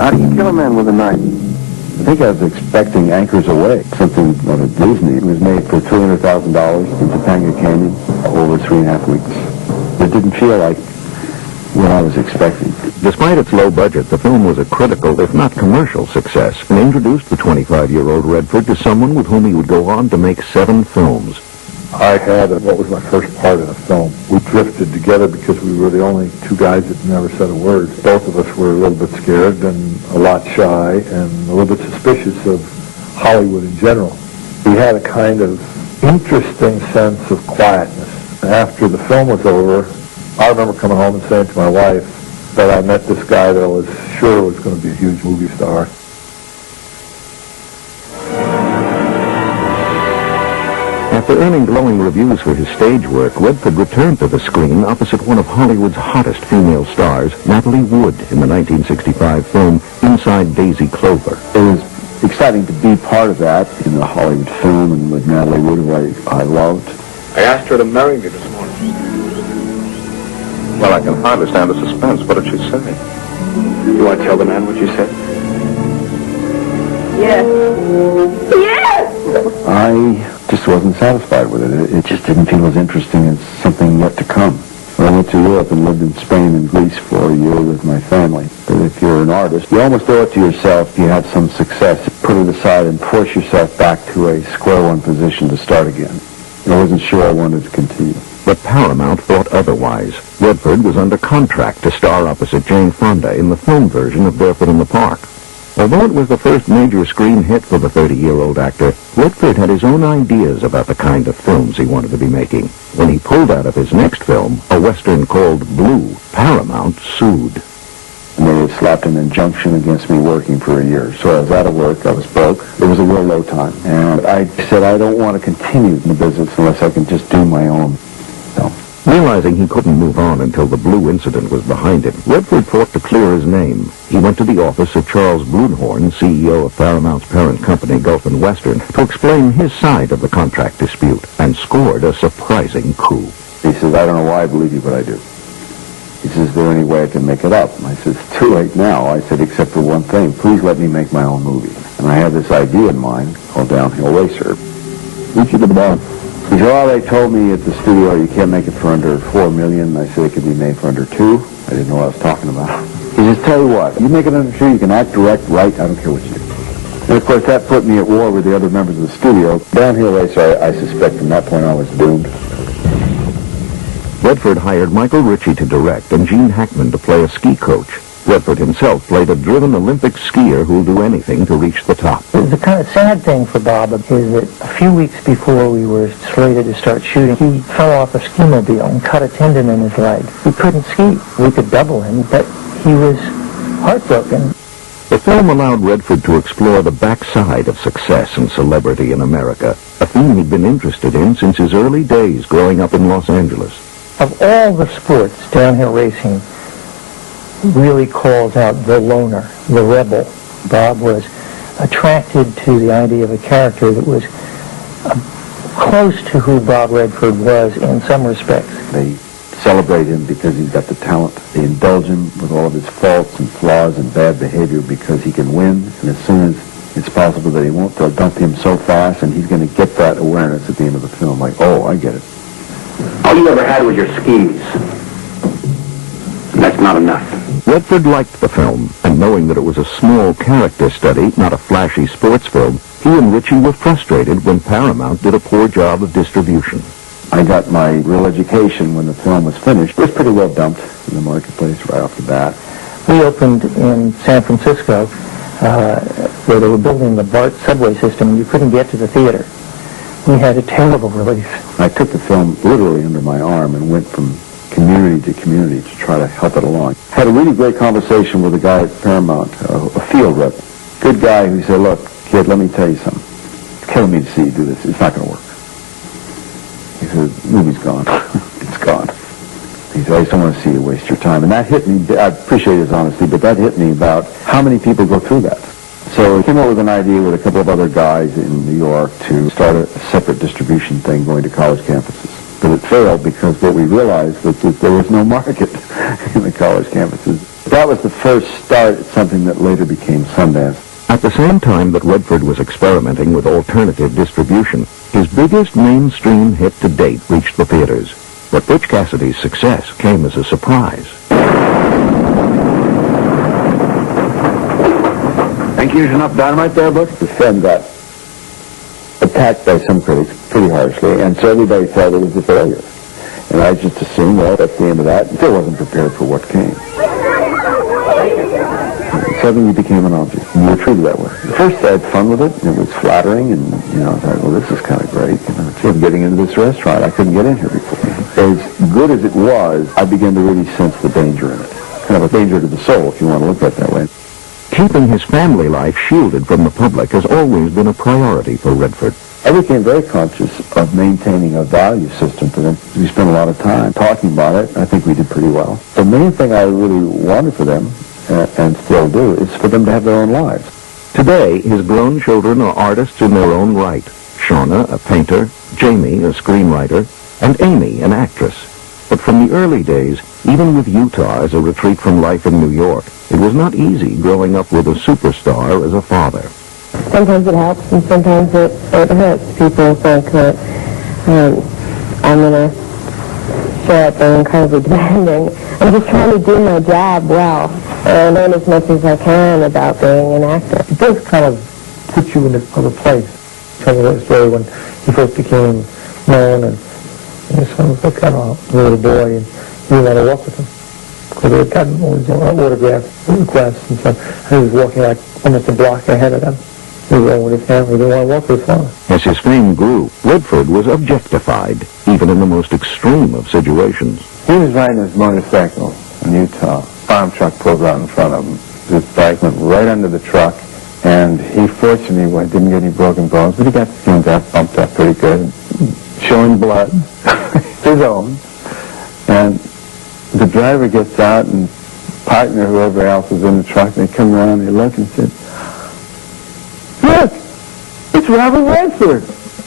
How do you kill a man with a knife? I think I was expecting Anchors Away, something out of Disney. It was made for $300,000 in Topanga Canyon over 3.5 weeks. It didn't feel like what I was expecting. Despite its low budget, the film was a critical, if not commercial, success, and introduced the 25-year-old Redford to someone with whom he would go on to make 7 films. I had what was my first part in a film. We drifted together because we were the only 2 guys that never said a word. Both of us were a little bit scared and a lot shy and a little bit suspicious of Hollywood in general. We had a kind of interesting sense of quietness. After the film was over, I remember coming home and saying to my wife that I met this guy that I was sure was going to be a huge movie star. After earning glowing reviews for his stage work, Redford returned to the screen opposite one of Hollywood's hottest female stars, Natalie Wood, in the 1965 film Inside Daisy Clover. It was exciting to be part of that in the Hollywood film and with Natalie Wood, who I loved. I asked her to marry me this morning. Well, I can hardly stand the suspense. What did she say? You want to tell the man what she said? Yes. Yes! I just wasn't satisfied with it. It just didn't feel as interesting as something yet to come. I went to Europe and lived in Spain and Greece for a year with my family. But if you're an artist, you almost owe it to yourself. You have some success, put it aside and force yourself back to a square one position to start again. I wasn't sure I wanted to continue. But Paramount thought otherwise. Redford was under contract to star opposite Jane Fonda in the film version of Barefoot in the Park. Although it was the first major screen hit for the 30-year-old actor, Redford had his own ideas about the kind of films he wanted to be making. When he pulled out of his next film, a Western called Blue, Paramount sued. And they had slapped an injunction against me working for a year. So I was out of work, I was broke. It was a real low time. And I said, I don't want to continue in the business unless I can just do my own film. Realizing he couldn't move on until the Blue incident was behind him, Redford fought to clear his name. He went to the office of Charles Blumenhorn, CEO of Paramount's parent company, Gulf and Western, to explain his side of the contract dispute, and scored a surprising coup. He says, I don't know why I believe you, but I do. He says, is there any way I can make it up? And I said, it's too late now. I said, except for one thing. Please let me make my own movie. And I had this idea in mind called Downhill Racer. Reach it about. He said, well, they told me at the studio you can't make it for under $4 million. I said it could be made for under $2 million. I didn't know what I was talking about. He says, tell you what, you make it under $2 million, you can act, direct, write, I don't care what you do. And of course that put me at war with the other members of the studio. Downhill Racer, I suspect from that point on was doomed. Redford hired Michael Ritchie to direct and Gene Hackman to play a ski coach. Redford himself played a driven Olympic skier who'll do anything to reach the top. The kind of sad thing for Bob is that a few weeks before we were slated to start shooting, he fell off a ski mobile and cut a tendon in his leg. He couldn't ski. We could double him, but he was heartbroken. The film allowed Redford to explore the backside of success and celebrity in America, a theme he'd been interested in since his early days growing up in Los Angeles. Of all the sports, downhill racing really calls out the loner, the rebel. Bob was attracted to the idea of a character that was close to who Bob Redford was in some respects. They celebrate him because he's got the talent. They indulge him with all of his faults and flaws and bad behavior because he can win. And as soon as it's possible that he won't, they'll dump him so fast, and he's going to get that awareness at the end of the film, like, oh, I get it. All you ever had was your skis. And that's not enough. Redford liked the film, and knowing that it was a small character study, not a flashy sports film, he and Ritchie were frustrated when Paramount did a poor job of distribution. I got my real education when the film was finished. It was pretty well dumped in the marketplace right off the bat. We opened in San Francisco, where they were building the BART subway system, and you couldn't get to the theater. We had a terrible relief. I took the film literally under my arm and went from community to community to try to help it along. Had a really great conversation with a guy at Paramount, a field rep. Good guy who said, look, kid, let me tell you something. It's killing me to see you do this. It's not going to work. He said, the movie's gone. It's gone. He said, I just don't want to see you waste your time. And that hit me. I appreciate his honesty, but that hit me about how many people go through that. So he came up with an idea with a couple of other guys in New York to start a separate distribution thing going to college campuses. But it failed because what we realized was that there was no market in the college campuses. That was the first start at something that later became Sundance. At the same time that Redford was experimenting with alternative distribution, his biggest mainstream hit to date reached the theaters. But Butch Cassidy's success came as a surprise. Think you used enough dynamite there, Butch? The film got attacked by some critics pretty harshly, and so everybody felt it was a failure. And I just assumed, well, that's the end of that. Still wasn't prepared for what came. Suddenly we became an object, and we were treated that way. At first I had fun with it, and it was flattering, and, I thought, well, this is kind of great. I'm getting into this restaurant. I couldn't get in here before. As good as it was, I began to really sense the danger in it. Kind of a danger to the soul, if you want to look at it that way. Keeping his family life shielded from the public has always been a priority for Redford. I became very conscious of maintaining a value system for them. We spent a lot of time talking about it. I think we did pretty well. The main thing I really wanted for them, and still do, is for them to have their own lives. Today, his grown children are artists in their own right. Shauna, a painter, Jamie, a screenwriter, and Amy, an actress. But from the early days, even with Utah as a retreat from life in New York, it was not easy growing up with a superstar as a father. Sometimes it helps, and sometimes it hurts. People think that I'm going to show up and incredibly demanding. I'm just trying to do my job well and learn as much as I can about being an actor. It does kind of put you in another place. Tell me that story when he first became known, and his son was kind of a little boy, and he didn't want to walk with him because they had gotten all these autograph requests and stuff. And he was walking like almost a block ahead of them. He was going with his family. He didn't want to walk with his father. As his fame grew, Redford was objectified, even in the most extreme of situations. He was riding his motorcycle in Utah. Farm truck pulled out in front of him. His bike went right under the truck, and he fortunately didn't get any broken bones, but he got skinned up, bumped up pretty good, showing blood, his own. And the driver gets out, and partner, whoever else is in the truck, they come around, they look and said, "Look, it's Robert Redford."